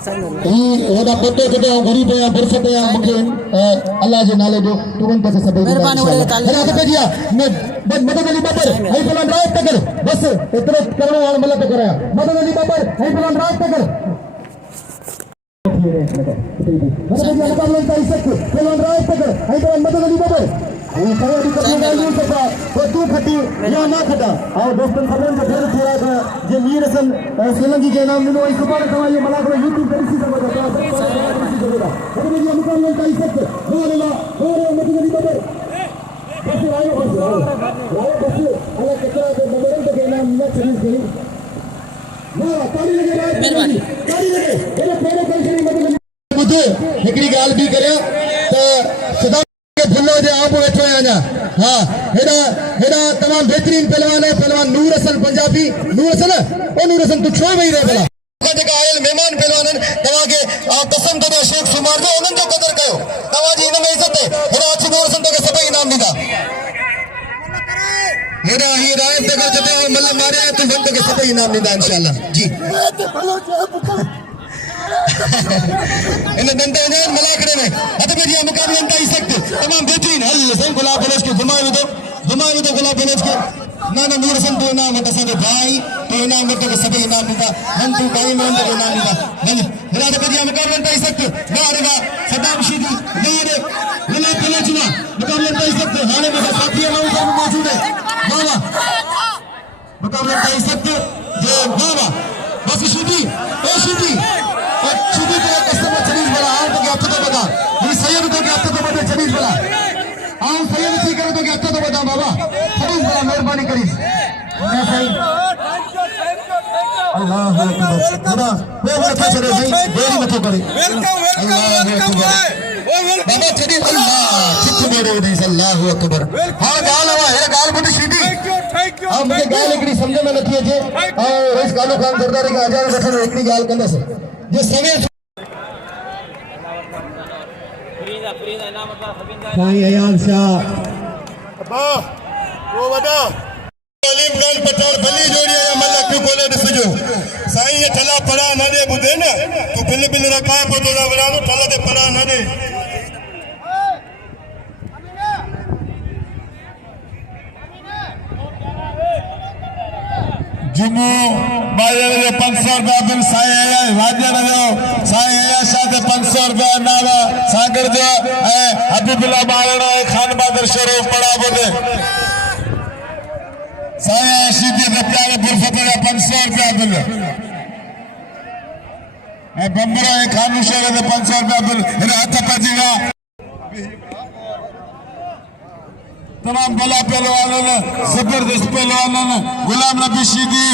ओदा पतो कदे गरीब या बरसत या मुके अल्लाह जे नाले जो तुरंत से सब मेहरबानी वडे ताली अरे भैया मैं मदद अली बाबर आई फलान रात तक बस इतना करणो वाला मतलब कराया मदद अली बाबर आई फलान रात तक मदद अली बाबर तू खटी या ना खटा और दोस्तन खबरन जो फिर थोड़ा था जे मीर हसन सोलंकी के नाम दिनो इस बार का ये मला को यूट्यूब पर इसी समझ आता है अरे ये मुकाबला का इज्जत और मदद अली बाबर बस आयो बस अल्लाह कचरा के मदद के नाम ना चली गई ना ताली लगे मेहरबानी ताली लगे ये फेरे कंसरी मदद मुझे एकड़ी गाल भी करया तो सदा भुल्लो जे आप बैठो आजा हां हेड़ा तमाम बेहतरीन पहलवान है पहलवान नूर हसन पंजाबी नूर हसन तू छो वही रे भला जेका आयल मेहमान पहलवान तवा के कसम तो शेख सुमार जो उनन जो कदर कयो तवा जी इन में इज्जत है हेड़ा अच्छी नूर हसन तो सब इनाम दीदा हेड़ा ही रायत तक जते मल्ल मारे तो बंद के सब इनाम दीदा इंशाल्लाह जी इन दंते ने मलाकड़े में अत में ये मुकाबला अंता ही सकते तमाम बेहतरीन हल सही गुलाब बलोच के जुमाई तो गुलाब बलोच के ना नूर हसन तो इनाम मत सदे भाई तो इनाम मत के सब इनाम दीदा हम तू भाई में अंदर इनाम दीदा नहीं मेरा तो ये मुकाबला अंता ही सकते मारेगा सदाम शीदी मेरे विनय पलोचना मुकाबला अंता ही सकते हाने में साथी नाम सब मौजूद है बाबा मुकाबला अंता ही सकते ये बाबा बस शीदी ए शीदी शुरू तो कस्टमर चलीज बड़ा आओ तो क्या तो बता ये सैयद तो क्या तो बता चलीज बड़ा आओ सैयद सी करो तो क्या तो बता बाबा चलीज बड़ा मेहरबानी करीज मैं सही अल्लाह अकबर खुदा वो मत चले भाई देरी मत करे वेलकम बाबा चलीज अल्लाह चित्त मेरे दे अल्लाह अकबर हां गाल हुआ है गाल बुटी सीधी अब मुझे गाल एकड़ी समझ में नथी अचे और इस गालो खान सरदारी का हजार गठन एकड़ी गाल कंदा से ये समय साईं अयाब शाह अब्बा वो वडा अलीम खान पठान भली जोड़ी है मल्ला तू कोले दिसजो साईं ये ठला पड़ा न दे बुदे ना तू बिल रखा है पतोड़ा बना दो ठला दे पड़ा न दे जुमो बाजार में 500 रुपया बिल साईं राज्य में साईं शाह 500 रुपया नाला सागर जो हबीबुल्लाह बालना खान बहादुर शरीफ पड़ा बोले साईं सीधी के प्यारे बुरफते 500 रुपया बिल बंबरा खान शरीफ 500 रुपया बिल इन हाथ पजीगा तमाम बला पहलवानों ने जबरदस्त पहलवानों ने गुलाम नबी शीदी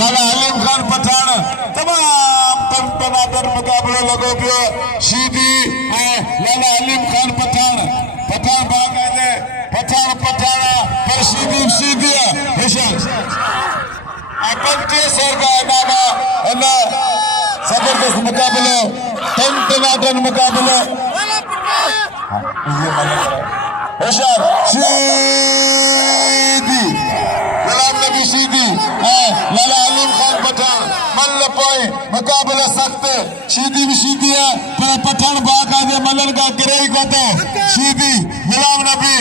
लाला अलीम खान पठान तमाम तनातर मुकाबले लोगों के शीदी लाला अलीम खान पठान भागा दे पठाना पर शीदी हिशान अपन के सरकार बाबा जबरदस्त मुकाबले तनातर मुकाबले होशियार सीधी गुलाम नबी सीधी लाला अलीम खान पठान मल्ल पोए मुकाबला सख्त सीधी भी सीधी है पर पठान बाग आगे मल्लन का गिरई को तो सीधी गुलाम नबी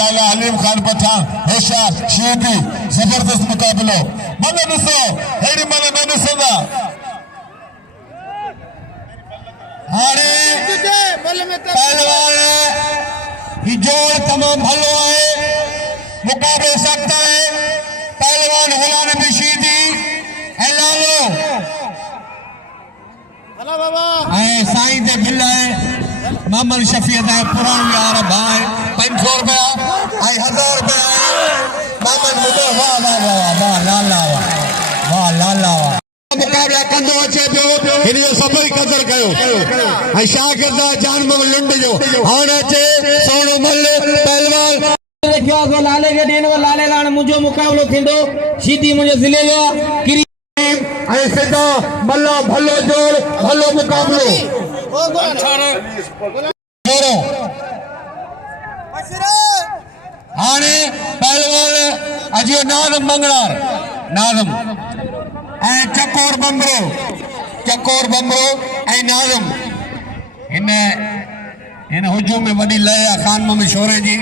लाला अलीम खान पठान होशियार सीधी जबरदस्त मुकाबला मल्ल नसो हेडी मल्ल नसोगा हारे पहलवान जोड़ तमाम भलो है मुकाबले सकता है पहलवान गुलाम नबी शीदी लालो भला बाबा साईं दे बिल है मोहम्मद शफी दा पुरान यार भाई 500 रुपया 1000 रुपया मोहम्मद मुदो वाह लाला मुकाबला कंदो अचे पियो इन जो सभई कदर कयो ऐं छा करदा जान मल लुंड जो हाणे अचे सोनो मल पहलवान देखियो अगो लाले के दिन को लाले लाण मुंजो मुकाबलो थींदो सीधी मुंजे जिले जो किरी ऐं सिधो मल्लो भलो जोड़ भलो मुकाबलो हाणे पहलवान अजियो नादम मंगणार नादम चकोर बंबरो चकोर बमरो ऐं नाज़म इन हुजूम में वॾी लय आहे ख़ान मोहम्मद शोरे जी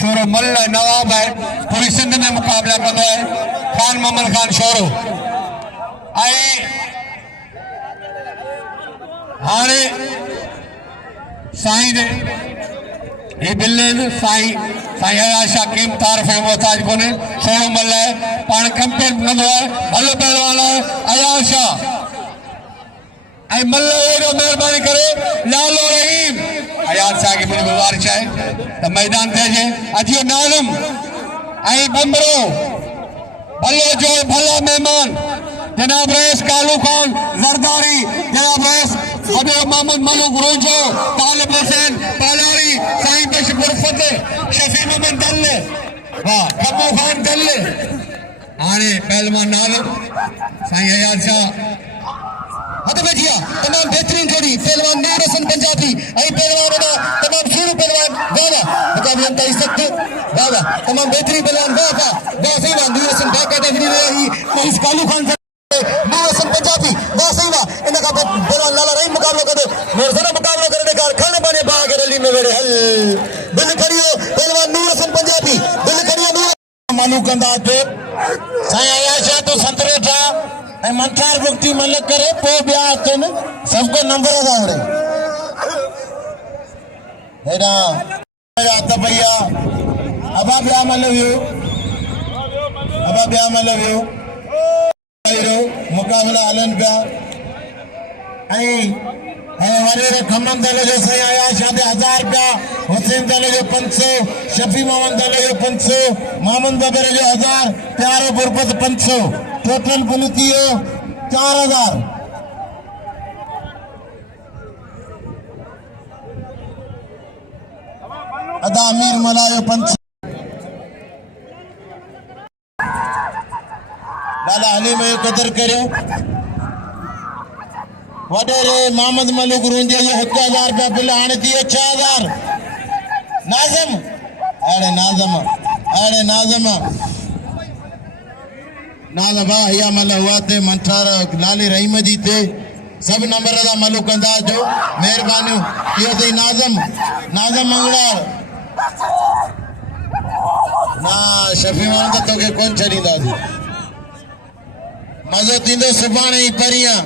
शोरो मल नवाब है पूरी सिंध में मुक़ाबला कंदो है ख़ान मोहम्मद ख़ान शोरो हाणे साईं ये बिल्ले साईं साईं आशा कीम तारफ है मोहताज कोने शोरो मल है पाण कंपेन कंदो है भलो पहलवान है आशा ऐं मल एॾो महिरबानी करे लालो रहीम अयार साहब की मुझे गुजारिश है तो मैदान थे अजियो नाज़म ऐं बमरो भलो जो भला मेहमान जनाब रईस कालू खान जरदारी जनाब रईस वडे मोहम्मद मलूक रोजो तालिब हुसैन पालारी साईं बशपुर फतेह शफी मोहम्मद दल्ले वाह कबू खान दल्ले हाणे पहलवान नाज़म साईं अयार शाह हद में जिया तमाम बेहतरीन जोड़ी पहलवान नूर हसन पंजाबी आई पहलवान तमाम शुरू पहलवान वाला मुकाबले अंत सकते वाला तमाम बेहतरीन पहलवान वाह सही वाह नूर हसन वाह कैटेगरी में आई इस कालू खान नूर हसन पंजाबी वाह सही वाह इनका पहलवान लाला रही मुकाबला करे नूर हसन मुकाबला करने का खाने पाने बाग रैली में मेरे हल बिल करियो पहलवान नूर हसन पंजाबी बिल करियो नूर मालूम कंदा तो साईं आयाशा तो संतरे था मंत्रार मुक्ति मलक करे पो ब्याह तो न सबको नंबर आवड़े हेडा आता भैया अबा ब्याह मलवियो मुकाबला हलन पिया वरे खम्मम दल जो सही आया शादी 1000 रुपया हुसैन दल जो 500 शफी मोहम्मद दल जो 500 मोहम्मद बबेर जो 1000 प्यारो बुरपत 500 टोटल कुल थियो 4000 अदा अमीर मलायो 500 लाला अली में कदर करो वडेरे मोहम्मद मलूक रुंजे जो 1000 रुपया बिल आने दिए 6000 नाज़म या मल हुआ थे मंठार लाली रहीम जी थे सब नंबर दा मलूक अंदाज जो मेहरबानी यो थे नाज़म मंगलार ना शफी मोहम्मद तो के कौन छड़ींदा थी मज़ो थींदो सुभाणे ही परियां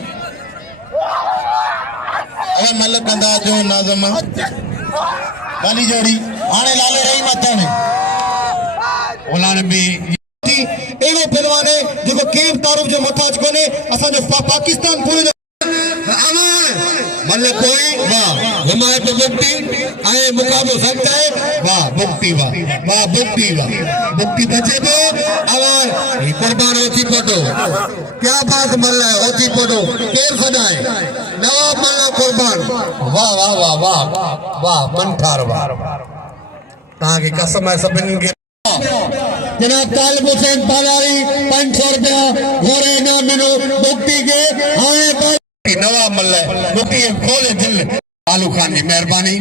अगर मलक अंदाज जो नाज़म वाली जोड़ी आने लाले रही मताने ओलाने भी एवो पहलवान है जो केम तारुफ जो मोहताज कोने असा जो पाकिस्तान पूरे मल्ले कोई वाह हिमायत मुक्ति आए मुकाबलो सकता है वाह मुक्ति बचे तो आवाज कुर्बान होती फोटो क्या बात मल्ला है होती फोटो केर खदाए नवाब मल्ला कुर्बान वाह मंठार वाह ताकि कसम है सभिनी के जनाब तालिब हुसैन पालारी 500 रुपया घोड़े ना मिलो मुक्ति के हाणे नवाब मल्ला मुक्ति खोले दिल आलू खान की मेहरबानी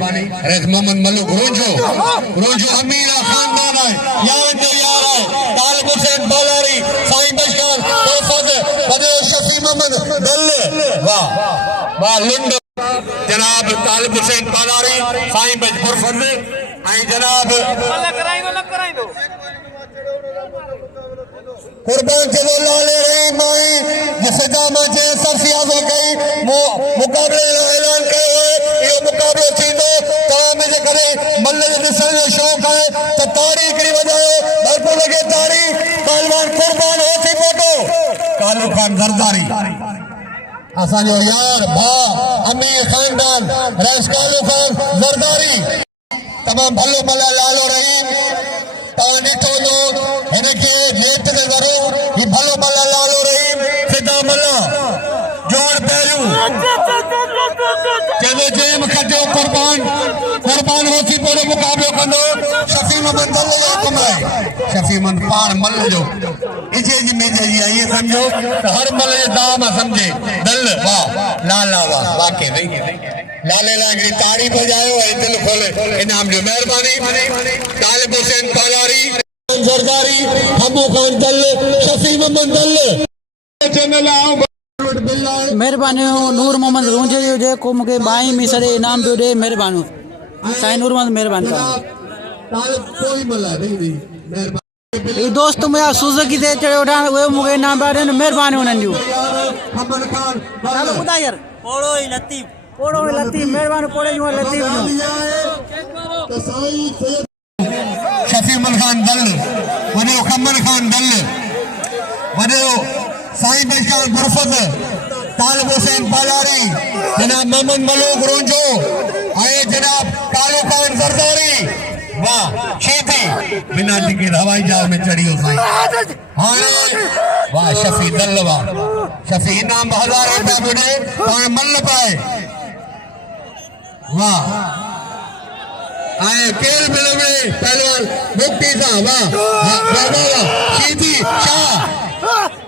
रेत मोहम्मद मलूक रोजो अमीर खानदान है यार है तालिब हुसैन पालारी साईं बशकार बदे शफी मोहम्मद दल्ले वाह लुंड जनाब तालिब हुसैन पालारी साईं बशपुर फजल आई जनाब कराइंदो कुर्बान चलो लाले रही माई जिसे दामा जे सरसी हासिल कई मुकाबले ऐलान कयो है ये मुकाबलो थींदो तमाम जे करे मल्ले जे ॾिसण जो शौक़ है तो तारीख़ री वजायो भरपूर लगे तारीख़ पहलवान कुर्बान होती फोटो कालू खान जरदारी असांजो यार भा अमीर खानदान रईस कालू खान जरदारी तमाम भलो भला लालो रहीम तव्हां ॾिठो लोग हिनखे नेट ते ज़रूर ही भलो भला लालो रहीम फिदा मल्ला जोड़ पहिरियों चवे जेम खटियो कुर्बान होसी पोड़ो मुकाबलो कंदो शफी मोहम्मद दल जो कमाए शफी मोहम्मद पाण मल जो इजे जी मेजे जी ये समझो तो हर मल जे दाम समझे दल वाह लाला वाह वाकई नहीं लाले लागरी ताड़ी बजायो है दिल खोले इनाम जो मेहरबानी तालिब हुसैन पालारी जरदारी हमू खान दल शफी मोहम्मद दल चैनल आओ महिरबानी नूर मोहम्मद रूंजे जो जेको मूंखे 22 में सॼे इनाम पियो ॾे महिरबानी साईं नूर मोहम्मद महिरबानी ई दोस्त मुंहिंजा सुज़ुकी ते चढ़ियो वठां उहे मूंखे इनाम पिया ॾियनि महिरबानी उन्हनि जूं नालो ॿुधाए यार पोड़ो ई लतीफ़ महिरबानी पोड़े जूं लतीफ़ शफीउल खान दल वॾो खमन खान दल वॾो साईं बशार मुरफत तालिब हुसैन पालारी जनाब मोहम्मद मलूक रूंजो ऐं जनाब कालू खान ज़रदारी वाह शेती बिना टिकट हवाई जहाज में चढ़ी हो साईं हाणे वाह शफी दल वाह शफी इनाम 1000 रुपया मिले पाण मन न पाए वाह आए केल मिल में पहलवान मुक्ति साहब वाह वाह वाह शेती शाह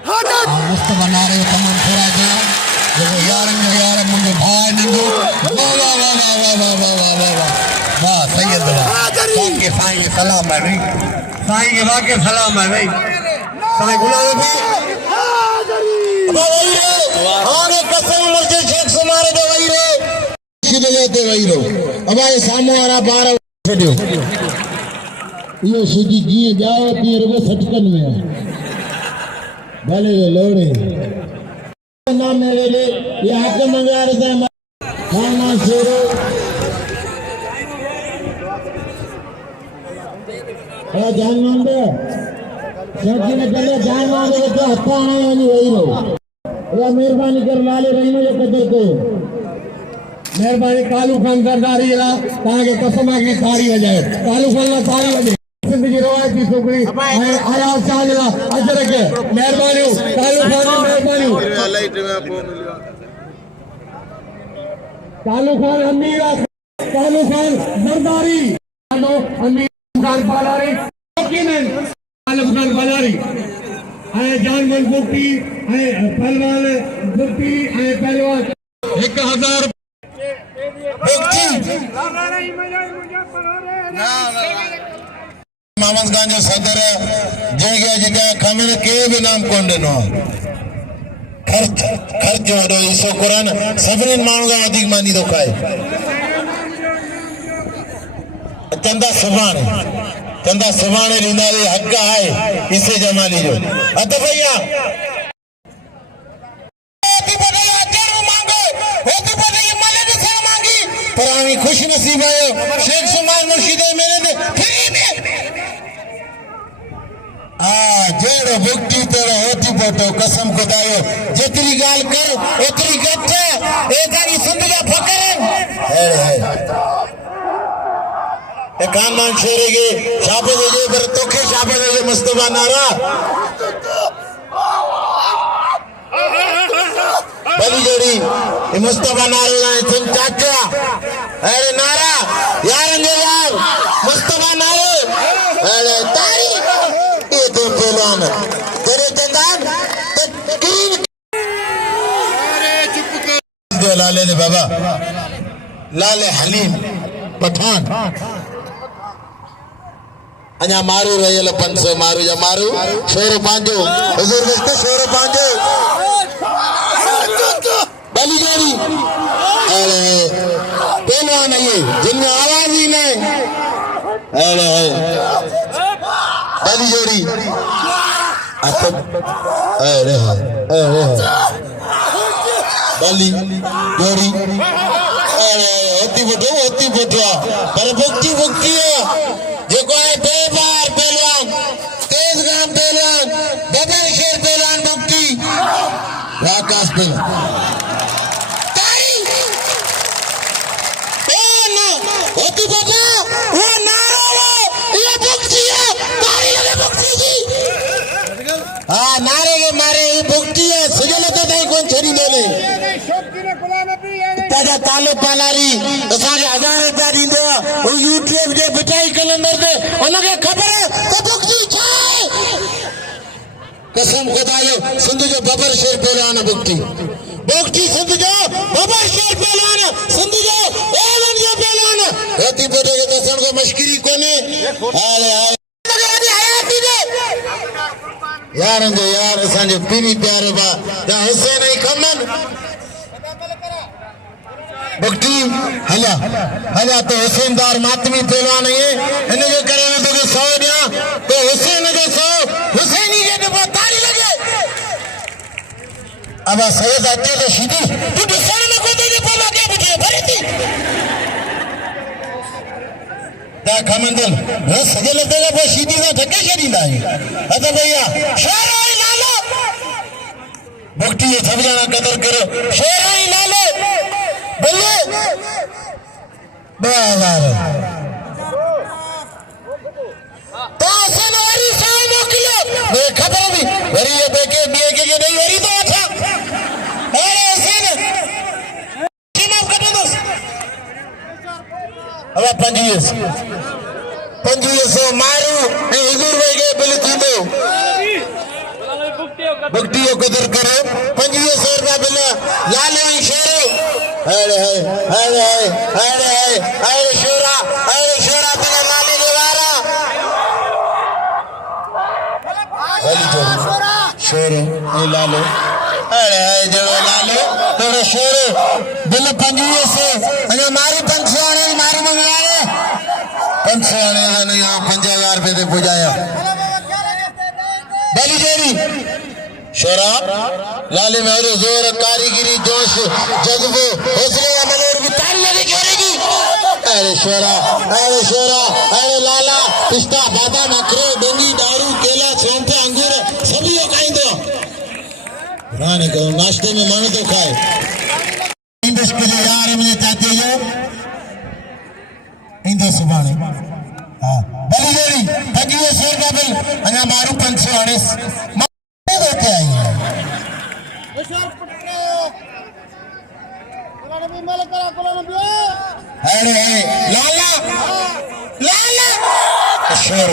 मुस्तफा नारे तमाम थोड़ा जा देखो यार मुझे भाई नंदो वाह वाह वाह वाह वाह वाह वाह वाह वाह वाह सैयद वाह के साईं के सलाम है नहीं साईं के वाके सलाम है नहीं साईं गुलाम भाई हाने कसम मुझे शेख सुमारे दे वही रे सीधे जाते वही रो अब आए सामने वाला 12 छडियो यो सीधी जीए जाओ ती रुगो सटकन में भले लोड़े ना मेरे ले ये आके मंगा रहे थे खाना शेरो जान मान दे सच्ची ने पहले जान मान दे तो हत्था आने वाली वही रो या मेहरबानी कर लाले रहीनो जो कदर को मेहरबानी कालू खान सरदारी ला ताके कसम की सारी हो जाए कालू खान ला सारी हो जाए जिंदगी रवायती छोकरी आया चाहला अजर के मेहरबानी कालू खान मेहरबानी कालू खान अमीरा कालू खान सरदारी अमीर खान पालारी कालू खान पालारी आए जानमन बुट्टी आए पहलवान बुट्टी आए पहलवान 1000 मामसगंज जो सदर जगह जगह खमन के भी नाम कोन ॾिनो खर्च वॾो हिसो कुरान सभिनी माण्हू खां वधीक मानी थो खाए चंदा सुभाणे ॾींदासीं हक़ आहे इसे जमाने जो हथ भैया पर आमी खुश नसीब आयो शेख सुमान मुर्शिद मेरे दे फ्री में जेड़ो बुक्ति तेरो होती पोटो कसम खुदायो जेतरी गाल कर ओतरी गट ए तारी जिंदगी फकर है ए खानदान शेरे के शाबे दे पर तोखे शाबे दे मुस्तफा नारा बली जोड़ी ये मुस्तफा नारा तुम चाचा अरे नारा यार मुस्तफा नारा अरे तारी ये तो पहलवान तेरे चंदान अरे चुप कर लाले दे बाबा लाले हलीम पठान अञा मारू रहियल 500 मारू जा मारू शोरो पांजो हुजूर वक्त शोरो पांजो बली जोड़ी अरे पहलवान है ये जिनमें आवाज ही नहीं अरे बली जोड़ी अरे बली जोड़ी अरे होती बुढ़िया पर भुक्ति है जो कोई बेबार पहलवान तेज गाम पहलवान बदर शेर पहलवान भुक्ति राकाश पहलवान नारे के मारे ये भुक्ति है सुजल तो नहीं कौन छरी ले ताजा तालो पालारी असारे 1000 रुपया दींदो वो यूट्यूब जे बिटाई कैलेंडर दे उनके खबर है तो भुक्ति छाए कसम खुदा जो सिंध जो बबर शेर पहलवान भुक्ति सिंध जो बबर शेर पहलवान सिंध जो एवन जो पहलवान होती बोटे के दसन को मश्करी कोने अरे यारनि जो यार असांजो पीरी प्यारो बा या हुसैन ई कमन बुकटी हला हला तो हुसैनदार मातमी पहलवान है इन जो करे में तो 100 दिया तो हुसैन जो 100 हुसैनी के पे ताली लगे अब सैयद आते तो सीधी तू दुश्मन में को दे बोला क्या बुझे भरी थी दा खमंदल बस सजे लगेगा वो सीधी से धक्के से दीदा है अदा भैया शेर लालो बुकटी ये सब जना कदर करो शेर लालो बोलो बाजार तो सनवारी साल मोकलो वे खबर भी वरी ये बेके के नहीं वरी तो अच्छा अरे हसन टीम ऑफ कर दो अब 25 मारू ए हुजूर वेगे बिल थींदो बुकटियो कदर करो 2500 रुपया बिल लालो ई शेरो अरे शोरा तेरा लाले के वारा शेरो ए लालो अरे जो लालो तेरा शेरो बिल 2500 अने मारी 500 आने मारी मंगवाए 500 आने नहीं 5000 रुपए दे पुजाया बली जेरी शोरा लाले में जोर कारीगिरी जोश जज्बो हौसले अमल और ताली लगी करेगी अरे शोरा अरे लाला पिस्ता बादाम अखरोट डोंगी दारू केला सौंठा अंगूर सभी यो खाइंदो राने को नाश्ते में मानो तो खाए इंदस के यार मुझे चाहते जो इंदस सुभाने हां बली जेरी 2500 रुपया बिल अना मारू 500 आने देते आई अरे लाला शेर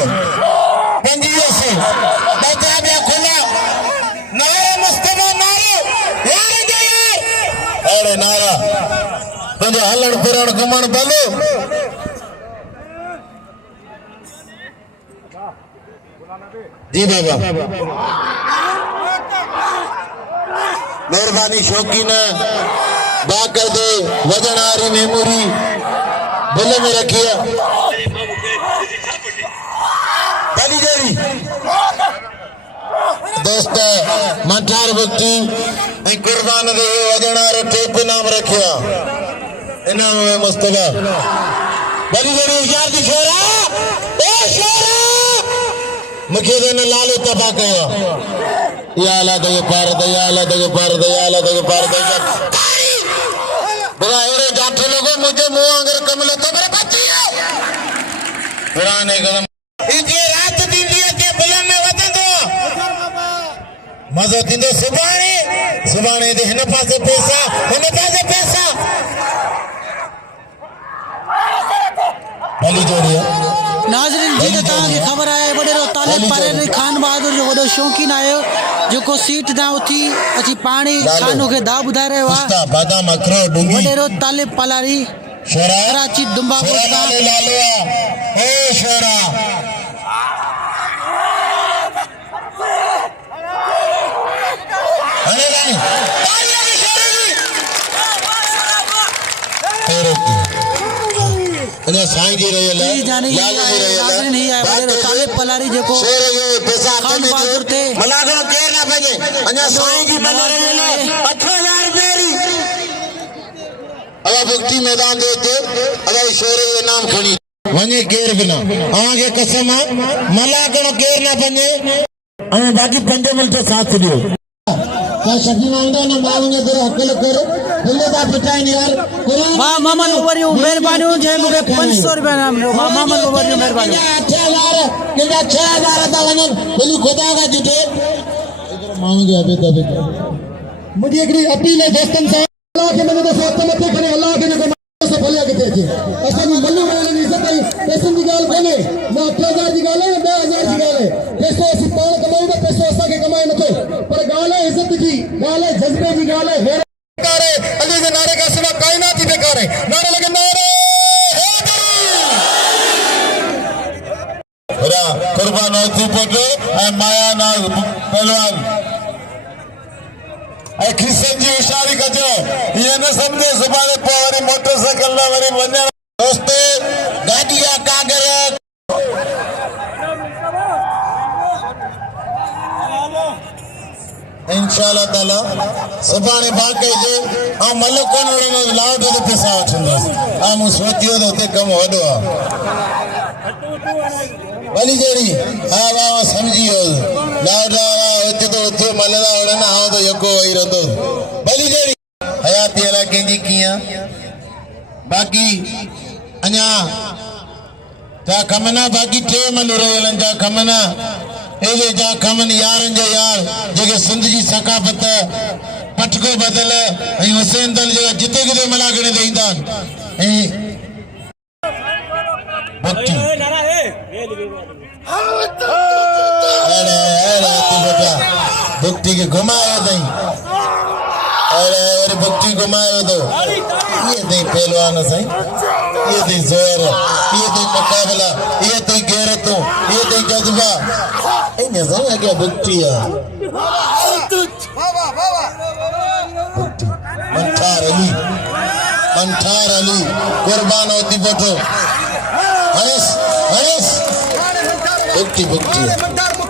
2500 बैठा भी खुला नारे मुस्तफा नारे यार अरे नारा तुझे हलण फिरण घुमण भलो जी बाबा मेहरबानी शौकीन बाकर दे वजन आरी मेमोरी बिल में रखिया बली जेरी दोस्त मठार बुकटी ऐं कुर्बान दे वजन आरो टेप नाम रखिया इनाम में मुस्तफा बली जेरी यार दी छोरा ए छोरा मुझे देन लाले तबा कयो या अल्लाह दे पार बड़ा एरे जाते लोगों मुझे मुंह अंगर कमले तो मेरे बच्ची है पुराने कदम ये रात दिन दिए के बिलन में वतन दो मजो दिंदो सुबाने दे हिन पासे पैसा भली जोड़िया नाज़रीन जी तव्हांखे ख़बर आहे वॾेरो तालिब पारेरी खान बहादुर जो वॾो शौक़ीन आहे जेको सीट तां उथी अची पाणी खानो खे दा ॿुधाए रहियो आहे बादाम अखरोट डूंगी वॾेरो तालिब पालारी कराची दुंबा ए शोरा अरे रानी अने साईं जी रहे ले जानी नाज़रीन ही आहे वॾेरो तालिब पालारी जेको खान बहादुर थे मलागण केर ना पजे अने साईं जी बन रहे ले 8000 मेरी अब भक्ति मैदान देते अब शोरे ये नाम खणी वने केर बिना आगे कसम मलागण केर ना बने अने बाकी पंज मिनट साथ दियो का शक्ति मांगदा ना मांगे तेरे अकेले करो दिल्ली दा पिटाई यार वाह मोहम्मद उबरियो मेहरबानी जे मुके 500 रुपया नाम लो वाह मोहम्मद उबरियो मेहरबानी 8000 किंदा 6000 दा वने बोली खुदा का जुटे इधर मांगे अबे तबे मुझे एक अपील है दोस्तन से अल्लाह के मैंने तो साथ मत करे अल्लाह के ने से भले के थे असन मल्लू वाले ने इज्जत है पैसे की गाल कोने ना 8000 की गाल है 2000 की गाल है पैसे से पाल कमाई ना पैसे असा के कमाई न तो पर गाल है इज्जत की गाल है जज्बे की गाल है बेकार है अली के नारे का सिवा कायनात ही बेकार है नारे लगे नारे हैदरी कुर्बान होती पुट माया नाग पहलवान खिसन जी होशियारी कजो ये न समझो सुभाणे पोइ वरी मोटरसाइकिल ना वरी वञण दोस्तो गाड़ी या कागर इंशाअल्लाह ताला सुभाणे बाक़ी जे ऐं मल कोन वणंदो लाउड ते पैसा वठंदुसि मूं सोचियो त हुते कमु वॾो आहे भली जहिड़ी हा वाह सम्झी वियो लाउड हुते त हुते मल था वणनि आउं त यको वेही रहंदो भली जहिड़ी हयाती अलाए कंहिंजी कीअं बाक़ी अञा जा कमना बाक़ी टे मल रहियल आहिनि जा कमना एवे जा कमन यारन जो यार जेके सिंध जी सकाफत पटको बदल ऐं हुसैन दल जेका जिते किथे मलागणे देंदा ऐं भक्ति अरे अरे तू बेटा भक्ति के घुमायो तई अरे भक्ति घुमायो तो ये तई पहलवान सही ये तई जोर ये तई मुकाबला ये तई गैरतों ये तई जज्बा ini saya agak bukti ya. Bukti. Mantar Ali, korban होती फोटो. Ayas. Bukti.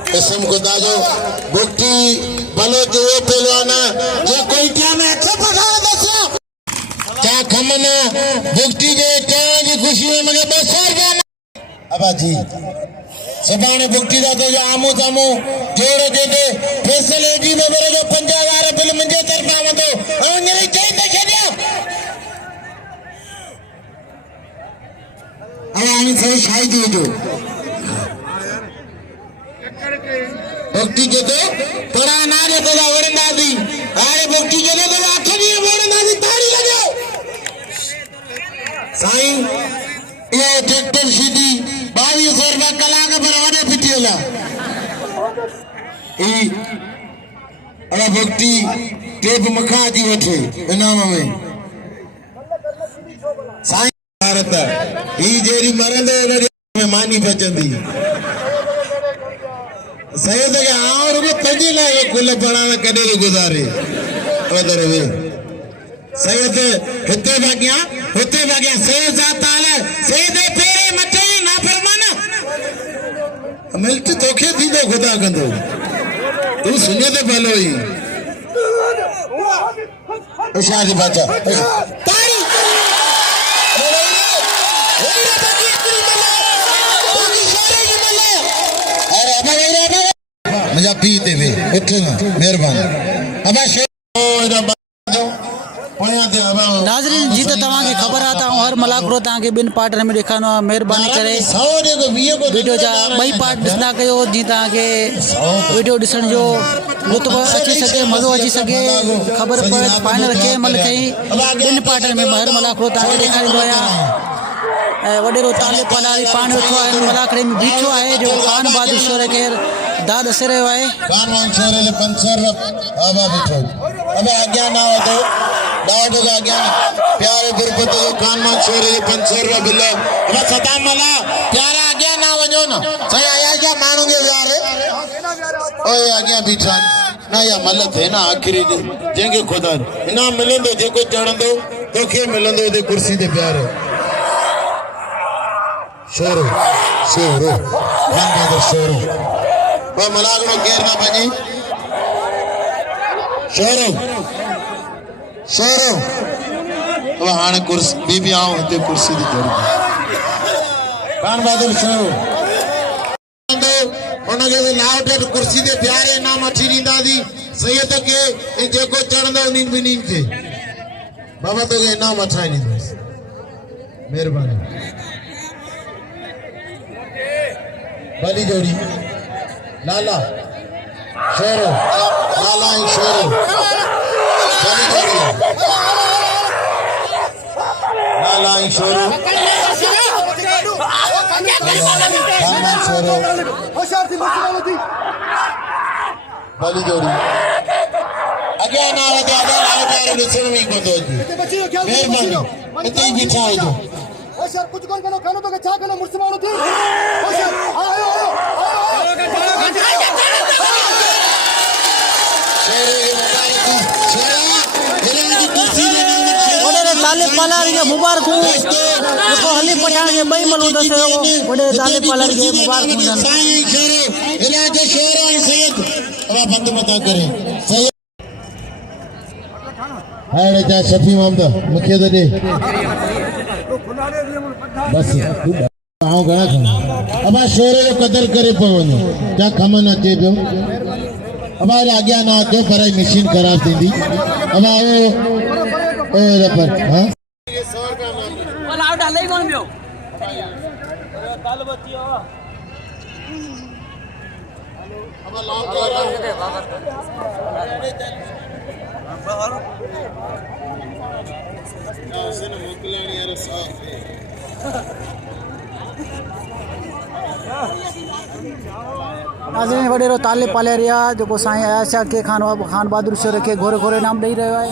कसम खुदा जो bukti बलो जो पहलवाना जो कोई क्या में अच्छा पकड़ा दसिया. क्या खमना bukti जो क्या जी खुशी में मगे बसर जाना. अबा जी. सुभाणे भुक्ति दा तो आमू सामू जोड़ दे दे फैसले जी वगैरह जो 50,000 बिल मुंहिंजे तरफ़ां वंदो ऐं हींअर चई त छॾियो हाणे सही शायदि जो भुक्ति जो तो थोड़ा ना जो तो वणंदासी हाणे भुक्ति जो तो 8 ॾींहं वणंदासी ताड़ी लॻो साईं ये ट्रैक्टर सीधी 2200 रुपया कलाक पर वडे फिटियोला अड़ा भक्ति टेप मखा जी वठे इनाम में साईं भारत ई जेरी मरंदे में मानी बचंदी सही तो और भी पंजी ला ये कुल बनाना कदे रे गुजारे वदर वे सही तो हिते भाग्या सही जाता है सही दे फेरे मथे ना फरमाना मिल्ट तोखे थी दो खुदा कंदो तू सुने तो भलो ही शादी बाचा तारी मजा पीते वे उठना मेहरबानी अब नाज़रीन जी तो तव्हांखे ख़बर आहे त हर मलाकरो तव्हांखे ॿिनि पार्टनि में ॾेखारिणो आहे महिरबानी करे वीडियो जा ॿई पार्ट ॾिसंदा कयो जीअं तव्हांखे वीडियो ॾिसण जो लुत्फ़ अची सघे मज़ो अची सघे ख़बर पए फाइनल कंहिं महिल कई ॿिनि पार्टनि में हर मलाकरो तव्हांखे ॾेखारींदो आहियां वॾेरो तालिब पलारी पाण वेठो आहे मलाकड़े में बीठो आहे जो ख़ान बहादुर शोर खे दाद से रहियो आहे ख़ान शोर ले पंचर आवा बीठो अब आज्ञा ना हो तो दाद का आज्ञा प्यारे गुरबत जो ख़ान शोर ले पंचर बिल अब सदा मला प्यारा आज्ञा ना वजो ना सही आया क्या मानो के यार ओए आज्ञा बीठा ना या मल थे ना आखिरी जेके खुदा इनाम मिलंदो जेको चढ़ंदो तोखे मिलंदो दे कुर्सी ते प्यारे शोरो वो मलागनो केर ना बनी शोरो वो हाने कुर्सी बीबी आऊं ते कुर्सी दी जरूरत खान बहादुर शोरो उनके लाउटे कुर्सी दे प्यारे नाम अठी रींदा दी सैयद के जेको चढ़ंदो नींद भी नींद के बाबा तो के नाम अठा नी मेहरबानी भली जोड़ी लाला शोरो भली जोड़ी लाला शोरो भली जोड़ी अगे ना होते आधा लाल ॾिसण में को तो मेहरबानी इते ही बीठा है जो कुछ कोन खानो तो छा खानो मुर्समानो थी आयो पालार के मुबारक हूं जेको हली पठान के बई मलू दसे वडे ताले पालार के मुबारक हूं साईं शेरो इलाके शेरा सैयद अब बंद मत करें सैयद हाय जा शफी मोहम्मद मुखे दे बस आओ गणा खम अब शोरे जो कदर करे पवनो क्या खमन अचे पियो अब आज्ञा ना अचे पर मशीन खराब थींदी अब आओ ओ रपर हां लाउड हले कोन पियो नाज़रीन वडेरो ताले पाले रिया जो साईं आयाशा के खान बहादुर शेर के घोरे घोरे नाम दई रहे है।